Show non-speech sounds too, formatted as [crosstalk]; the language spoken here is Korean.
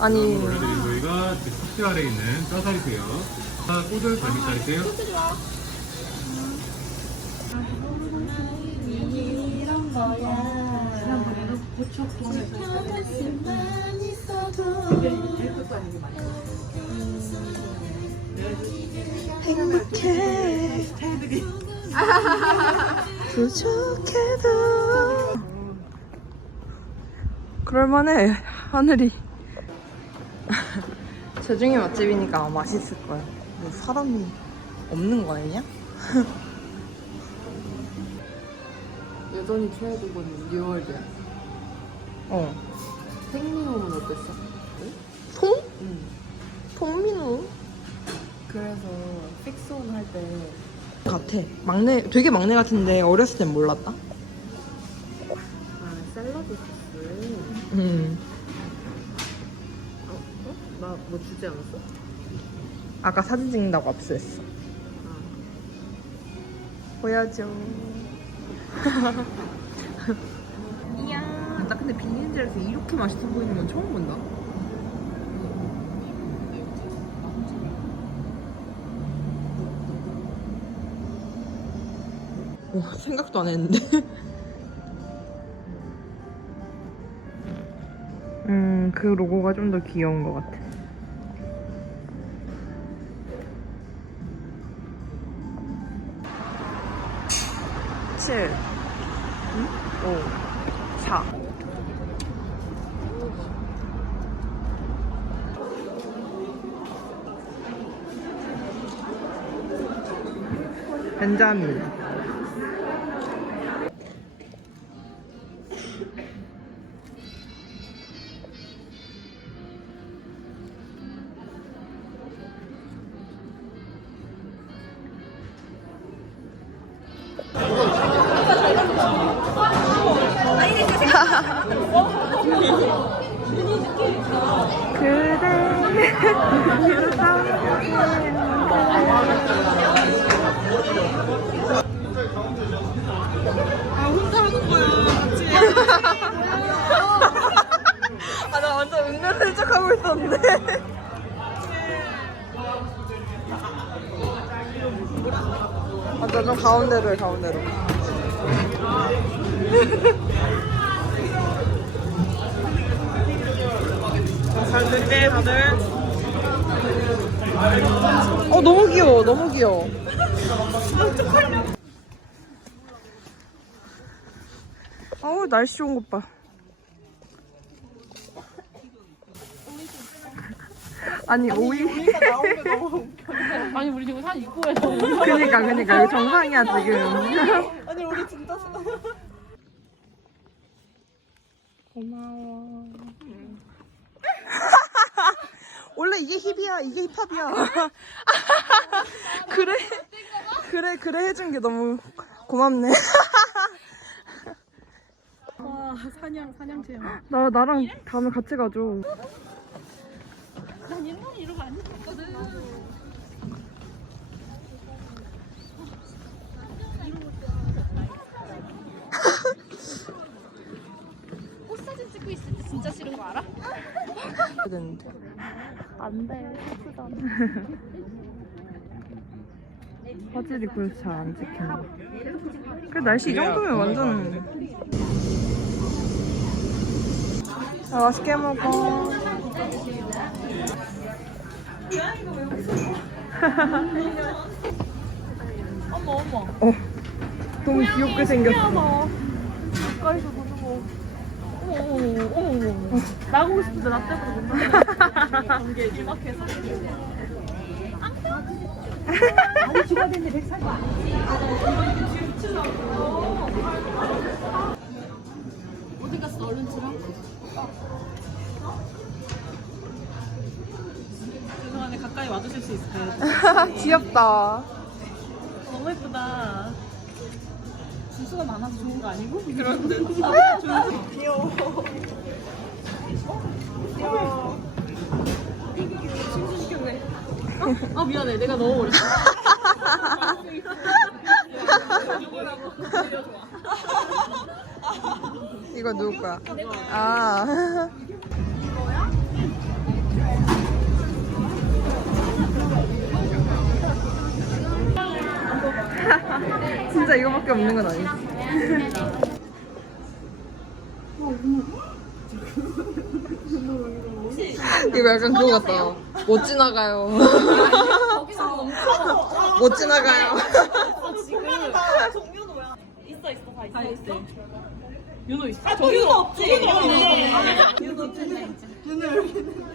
아니 올려드린 저희가 숙제 아래에 있는 뼈살이세요. 자, 꼬들 갈비살이세요. 행복해 부족해도 그럴만해 하늘이 제중이 맛집이니까 맛있을 거야 뭐 사람이 없는 거 아니냐? [laughs] 여전히 최애곡은 뉴월드야. 어 생리홈은 어땠어? 송? 응. 송민우? 그래서 픽스온 할때 같아 막내 되게 막내 같은데 어렸을 땐 몰랐다 아, 샐러드 소스. 음 뭐 주지 않았어? 아까 사진 찍는다고 압수했어. 아. 보여줘. [laughs] 이야 나 근데 비닐즈에서 이렇게 맛있어 보이는 건 처음 본다. 오, 생각도 안 했는데. [laughs] 음, 그 로고가 좀 더 귀여운 것 같아 칠, 오, 사. 벤자민. 아, 나 완전 은근슬 척 하고 있었는데. 맞아, 좀 가운데로 해, 가운데로. 잘 듣게, 다들. 어, 너무 귀여워, 너무 귀여워. 어우, 날씨 좋은 것 봐. 아니 오이 아니 우리 지금 산 입구에서 그니까 그니까 이거 정상이야 지금 아니 우리 진짜 고마워. 원래 이게 힙이야 이게 힙합이야. 그래 그래 그래 해준 게 너무 고맙네. 와 사냥 사냥 체험 나 나랑 다음에 같이 가줘. 난 옛날에 이러고 안 했었거든 꽃사진 찍고 있을 때 진짜 싫은 거 알아? 되는데 안 돼. 예쁘다. 화질이 그래서 잘 안 찍힌다 그 날씨 이 정도면 완전 아, 맛있게 먹어. 어머 어머. 어 너무 귀엽게 생겼어 신기하다 가까이서 보는 거 어머 어머 어머 어머 어머 나가고 싶은데 나 때문에 못 나가 경기에 길막해서 어디 갔어 얼른 들어 죄송한데 가까이 와주실 수 있을까요? [laughs] 귀엽다 너무 예쁘다. 준수가 많아서 좋은 거 아니고? 그런데. [laughs] 귀여워. 귀여워. 아 미안해 내가 너무 어렸어 [laughs] 이거 누가? 아. [laughs] 진짜 이거밖에 없는 건 아니지. [laughs] 이거 약간 그거 같다. 못 지나가요. 못 지나가요. 있어 있어 다 있어. 있어. 윤호 있어. 아 저기도 없지. 윤호 없지. 윤호 없지.